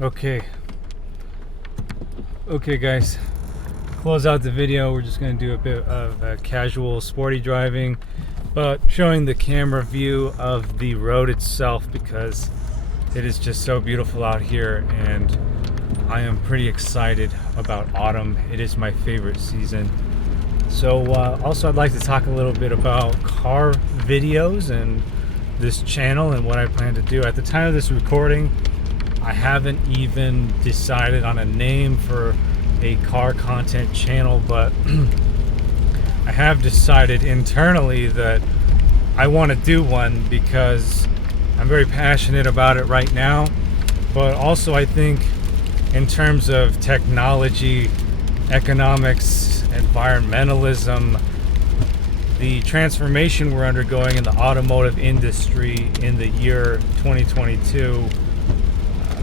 Okay. Okay, guys. Close out the video. We're just going to do a bit of casual sporty driving, but showing the camera view of the road itself because it is just so beautiful out here, and I am pretty excited about autumn. It is my favorite season. So also I'd like to talk a little bit about car videos and this channel and what I plan to do. At the time of this recording, I haven't even decided on a name for a car content channel, but I have decided internally that I want to do one because I'm very passionate about it right now. But also I think in terms of technology, economics, environmentalism, the transformation we're undergoing in the automotive industry in the year 2022,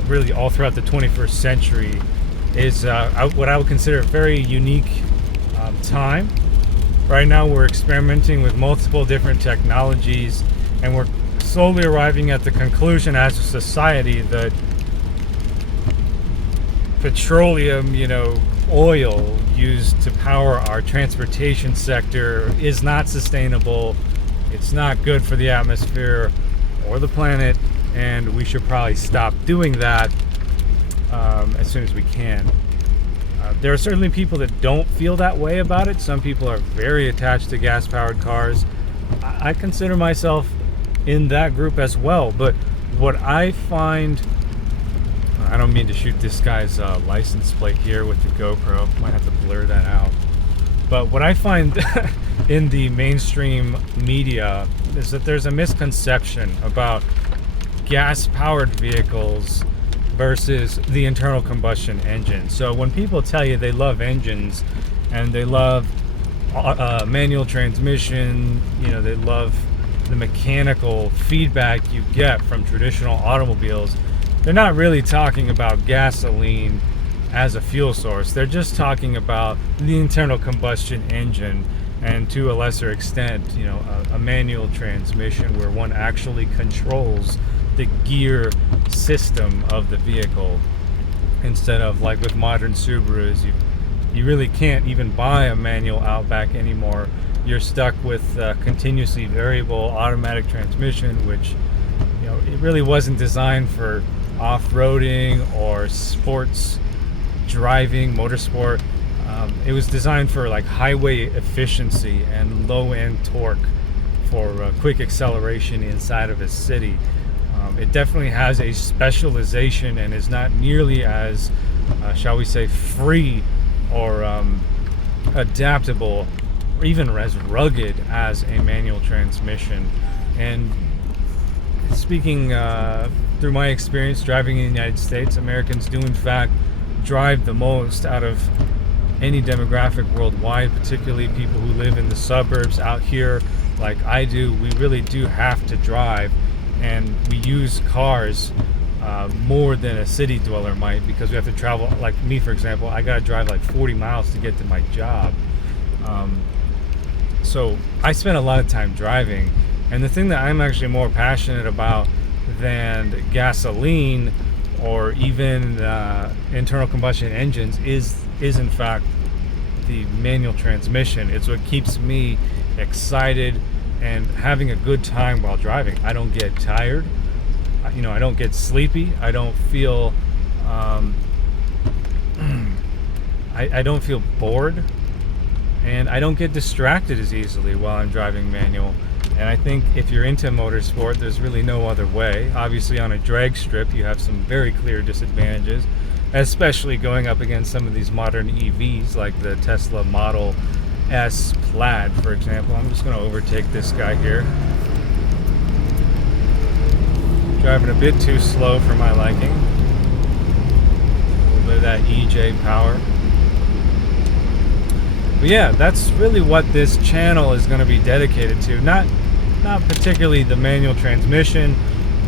really all throughout the 21st century, is what I would consider a very unique time. Right now we're experimenting with multiple different technologies, and we're slowly arriving at the conclusion as a society that petroleum, oil used to power our transportation sector is not sustainable. It's not good for the atmosphere or the planet, and we should probably stop doing that as soon as we can. There are certainly people that don't feel that way about it. Some people are very attached to gas-powered cars. I consider myself in that group as well. But what I find, I don't mean to shoot this guy's license plate here with the GoPro. Might have to blur that out. But what I find in the mainstream media is that there's a misconception about gas-powered vehicles versus the internal combustion engine. So when people tell you they love engines and they love manual transmission, they love the mechanical feedback you get from traditional automobiles, they're not really talking about gasoline as a fuel source. They're just talking about the internal combustion engine, and to a lesser extent, a manual transmission where one actually controls the gear system of the vehicle, instead of like with modern Subarus, you really can't even buy a manual Outback anymore. You're stuck with continuously variable automatic transmission, which it really wasn't designed for off-roading or sports driving, motorsport. It was designed for like highway efficiency and low-end torque for quick acceleration inside of a city. It definitely has a specialization and is not nearly as, shall we say, free or adaptable, or even as rugged as a manual transmission. And speaking through my experience driving in the United States, Americans do in fact drive the most out of any demographic worldwide, particularly people who live in the suburbs out here like I do. We really do have to drive, and we use cars more than a city dweller might, because we have to travel. Like me, for example, I gotta drive like 40 miles to get to my job. So I spend a lot of time driving, and the thing that I'm actually more passionate about than gasoline or even internal combustion engines is in fact the manual transmission. It's what keeps me excited and having a good time while driving. I don't get tired, I don't get sleepy, I don't feel I don't feel bored, and I don't get distracted as easily while I'm driving manual. And I think if you're into motorsport, there's really no other way. Obviously on a drag strip you have some very clear disadvantages, especially going up against some of these modern EVs like the Tesla Model S Plaid, for example. I'm just going to overtake this guy here. Driving a bit too slow for my liking. A little bit of that EJ power. But yeah, that's really what this channel is going to be dedicated to. Not particularly the manual transmission,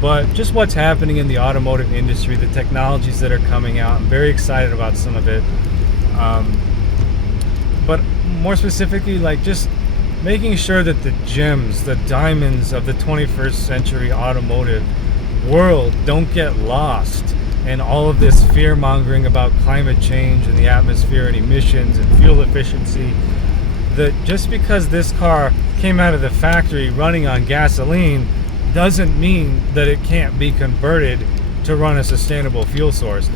but just what's happening in the automotive industry, the technologies that are coming out. I'm very excited about some of it. But more specifically, like just making sure that the gems, the diamonds of the 21st century automotive world don't get lost and all of this fear-mongering about climate change and the atmosphere and emissions and fuel efficiency, that just because this car came out of the factory running on gasoline doesn't mean that it can't be converted to run a sustainable fuel source.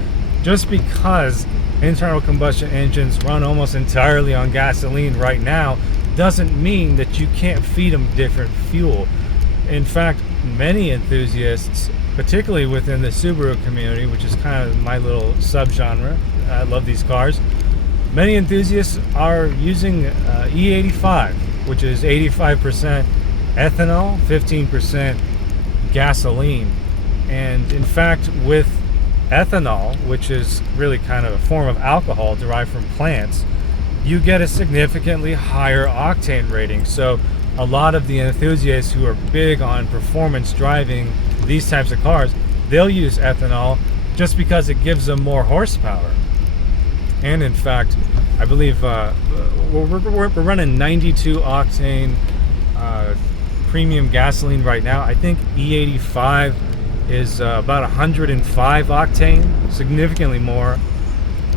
Just because internal combustion engines run almost entirely on gasoline right now doesn't mean that you can't feed them different fuel. In fact, many enthusiasts, particularly within the Subaru community, which is kind of my little subgenre, I love these cars, many enthusiasts are using E85, which is 85% ethanol, 15% gasoline. And in fact, with ethanol, which is really kind of a form of alcohol derived from plants, you get a significantly higher octane rating. So a lot of the enthusiasts who are big on performance driving these types of cars, they'll use ethanol just because it gives them more horsepower. And in fact, I believe we're running 92 octane premium gasoline right now. I think E85 is about 105 octane, significantly more.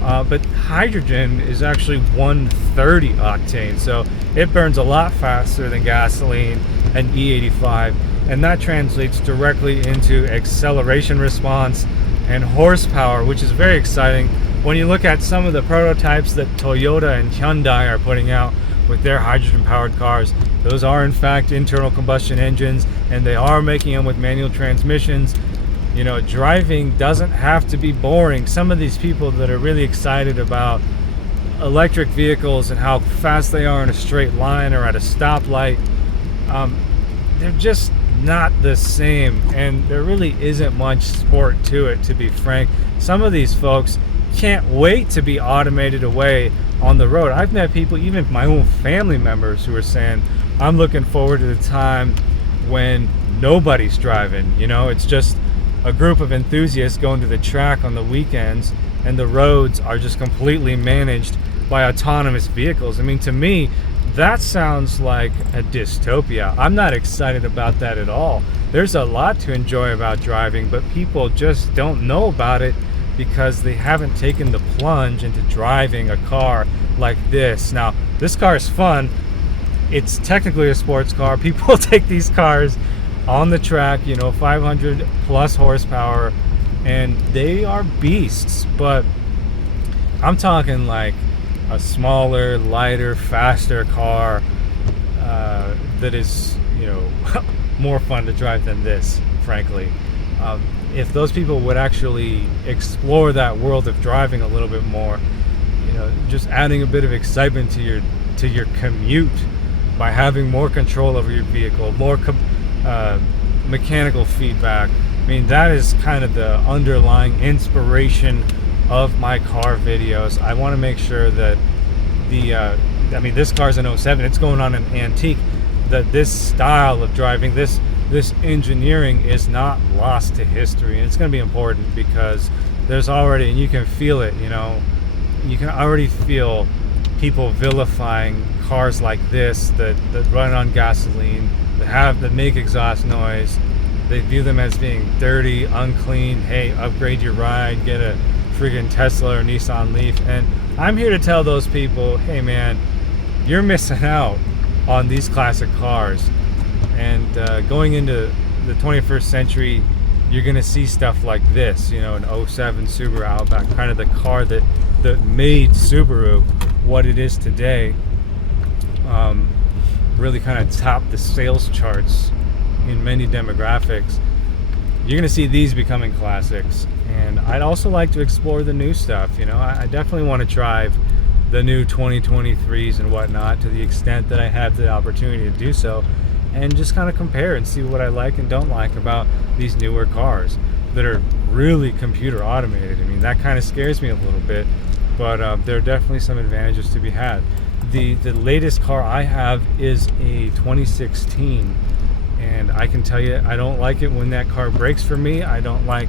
But hydrogen is actually 130 octane, so it burns a lot faster than gasoline and E85, and that translates directly into acceleration response and horsepower, which is very exciting. When you look at some of the prototypes that Toyota and Hyundai are putting out with their hydrogen-powered cars, those are in fact internal combustion engines, and they are making them with manual transmissions. You know, driving doesn't have to be boring. Some of these people that are really excited about electric vehicles and how fast they are in a straight line or at a stoplight, they're just not the same, and there really isn't much sport to it, to be frank. Some of these folks can't wait to be automated away on the road. I've met people, even my own family members, who are saying, I'm looking forward to the time when nobody's driving. You know, it's just a group of enthusiasts going to the track on the weekends, and the roads are just completely managed by autonomous vehicles. I mean, to me, that sounds like a dystopia. I'm not excited about that at all. There's a lot to enjoy about driving, but people just don't know about it because they haven't taken the plunge into driving a car like this. Now, this car is fun. It's technically a sports car. People take these cars on the track, you know, 500 plus horsepower, and they are beasts. But I'm talking like a smaller, lighter, faster car that is, you know, more fun to drive than this, frankly. If those people would actually explore that world of driving a little bit more, you know, just adding a bit of excitement to your commute by having more control over your vehicle, more mechanical feedback. I mean, that is kind of the underlying inspiration of my car videos. I want to make sure that this car's an 07, it's going on an antique, that this style of driving, this engineering is not lost to history. And it's going to be important because there's already, and you can feel it, you know, you can already feel people vilifying cars like this that run on gasoline, that make exhaust noise. They view them as being dirty, unclean. Hey, upgrade your ride, get a friggin' Tesla or Nissan Leaf. And I'm here to tell those people, hey man, you're missing out on these classic cars. And going into the 21st century, you're gonna see stuff like this, you know, an 07 Subaru Outback, kind of the car that made Subaru what it is today. Really kind of topped the sales charts in many demographics. You're gonna see these becoming classics. And I'd also like to explore the new stuff. You know, I definitely want to drive the new 2023s and whatnot to the extent that I have the opportunity to do so, and just kind of compare and see what I like and don't like about these newer cars that are really computer automated. I mean, that kind of scares me a little bit, but there are definitely some advantages to be had. The latest car I have is a 2016, and I can tell you, I don't like it when that car brakes for me. I don't like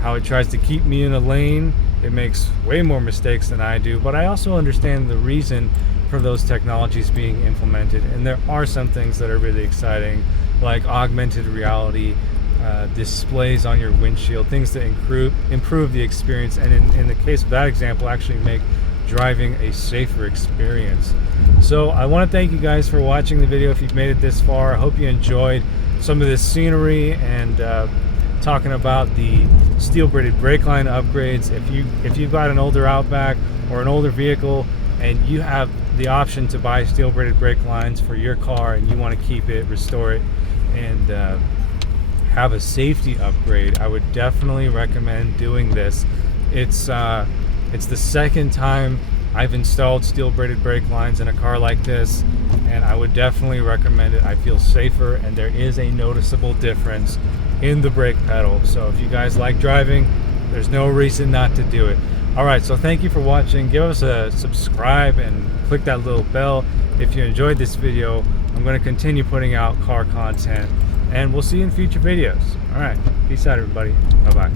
how it tries to keep me in a lane. It makes way more mistakes than I do, but I also understand the reason for those technologies being implemented, and there are some things that are really exciting, like augmented reality, displays on your windshield, things to improve the experience, and in the case of that example, actually make driving a safer experience. So I want to thank you guys for watching the video. If you've made it this far, I hope you enjoyed some of this scenery and talking about the steel braided brake line upgrades. If you've got an older Outback or an older vehicle and you have the option to buy steel braided brake lines for your car and you want to keep it, restore it, and have a safety upgrade, I would definitely recommend doing this. It's the second time I've installed steel braided brake lines in a car like this, and I would definitely recommend it. I feel safer, and there is a noticeable difference in the brake pedal. So if you guys like driving, there's no reason not to do it. All right, so thank you for watching. Give us a subscribe and click that little bell if you enjoyed this video. I'm going to continue putting out car content, and we'll see you in future videos. All right, peace out, everybody. Bye-bye.